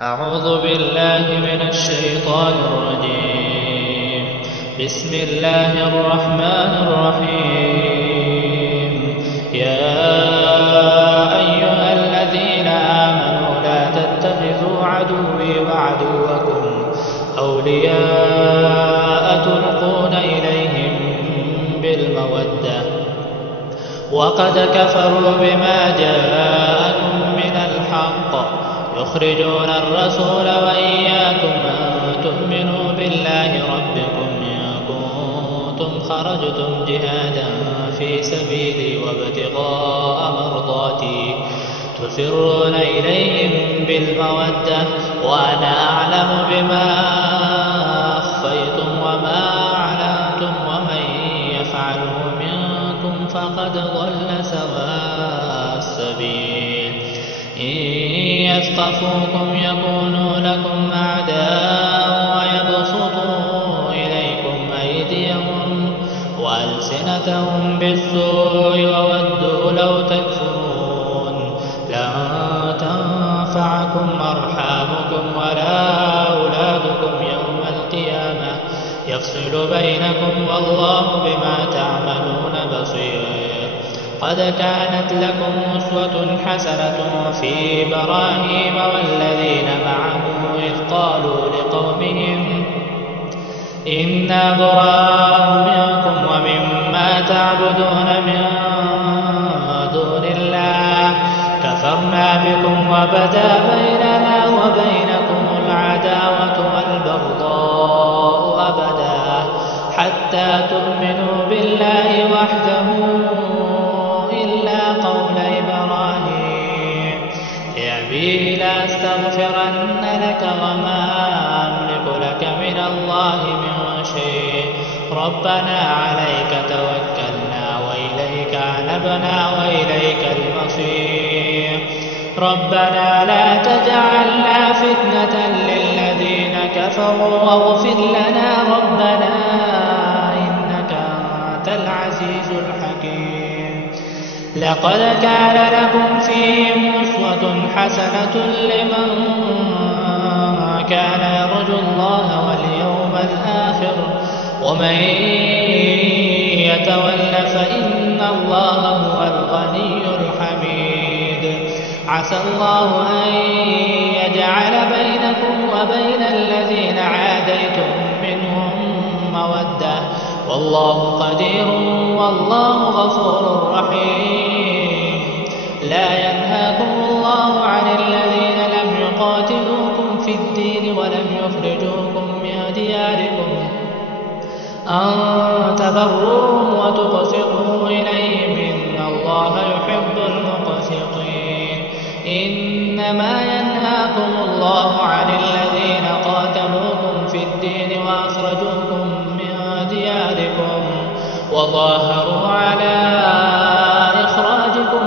أعوذ بالله من الشيطان الرجيم. بسم الله الرحمن الرحيم. يا أيها الذين آمنوا لا تتخذوا عدوي وعدوكم أولياء تلقون إليهم بالمودة وقد كفروا بما جاءكم من الحق يخرجون الرسول وإياكم أن تؤمنوا بالله ربكم إن كنتم خرجتم جهادا في سبيلي وابتغاء مرضاتي تسرون إليهم بالمودة وأنا أعلم بما أخفيتم وما أعلنتم ومن يفعله منكم فقد ضل سواء السبيل. إن يثقفوكم يكونوا لكم أعداء ويبسطوا إليكم أيديهم وألسنتهم بالسوء وودوا لو تكفرون. لن تنفعكم أرحامكم ولا أولادكم يوم القيامة يفصل بينكم والله بما تعملون بصير. قد كانت لكم أسوة حسنة في إبراهيم والذين معه إذ قالوا لقومهم إنا براء منكم ومما تعبدون من دون الله كفرنا بكم وبدا بيننا وبينكم العداوة والبغضاء أبدا حتى تؤمنوا بالله وحده إلا قول إبراهيم لأبيه لأستغفرن لك وما أملك لك من الله من شيء ربنا عليك توكلنا وإليك أنبنا وإليك المصير. ربنا لا تجعلنا فتنة للذين كفروا واغفر لنا ربنا إنك أنت العزيز الحكيم. لقد كان لكم فيهم أسوة حسنة لمن كان يرجو الله واليوم الآخر ومن يتول فإن الله هو الغني الحميد. عسى الله أن يجعل بينكم وبين الذين عاديتم منهم مودة والله قدير والله غفور رحيم. لا ينهاكم الله عن الذين لم يقاتلوكم في الدين ولم يخرجوكم من دياركم أن تبروهم وتقسطوا إليهم إن الله يحب المقسطين. إنما ينهاكم الله عن الذين قاتلوكم في الدين وأخرجوكم من دياركم وظاهروا على إخراجكم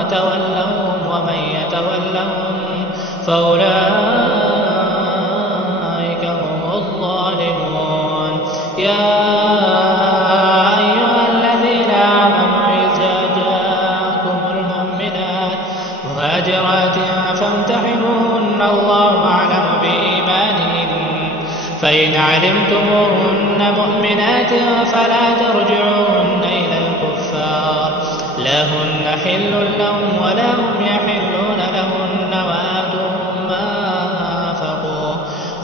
أن تولوهم ومن يتولهم فأولئك هم الظالمون. يا أيها الذين آمنوا إذا جاءكم المؤمنات مهاجرات فامتحنوهن الله أعلم بإيمانهن فإن علمتموهن مؤمنات فلا ترجعوهن إلى الكفار لا هن حل لهم ولا هم يحلون لهن وآتوهم ما أنفقوا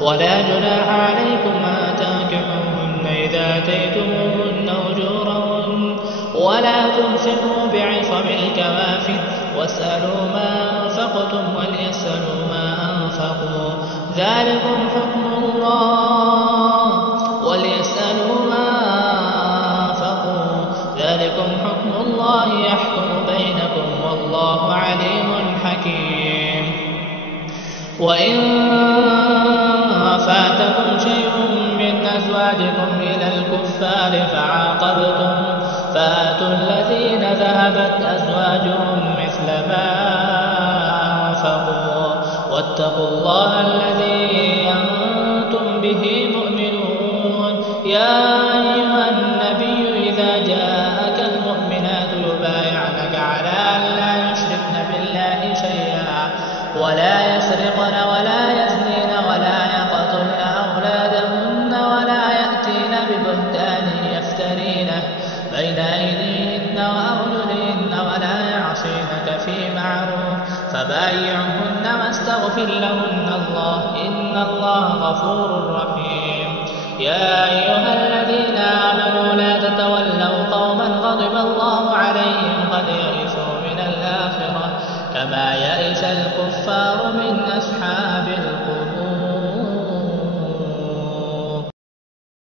ولا جناح عليكم أن تنكحوهن إذا آتيتموهن أجورهن ولا تمسكوا بعصم الكوافر واسألوا ما أنفقتم وليسألوا ما أنفقوا ذلكم حكم الله وليسألوا ما أنفقوا ذلكم حكم الله يحكم بينكم والله عليم حكيم. وإن فاتكم شيء من أزواجكم إلى الكفار فعاقبتم فآتوا الذين ذهبت أزواجهم مثل ما أنفقوا واتقوا الله الذي أنتم به مؤمنون. يا أيها النبي إذا جاءك المؤمنات يبايعنك على أن لا يشركن بالله شيئا ولا ولا يسرقن ولا يزنين ولا يقتلن أولادهن ولا يأتين ببهتان يفترينه بين أيديهن وأرجلهن ولا يعصينك في معروف فبايعهن واستغفر لهن الله إن الله غفور رحيم. يا أيها الذين آمنوا لا تتولوا قوما غضب الله عليهم قد يئسوا من الآخرة كما يئس الكفار من أصحاب القبور.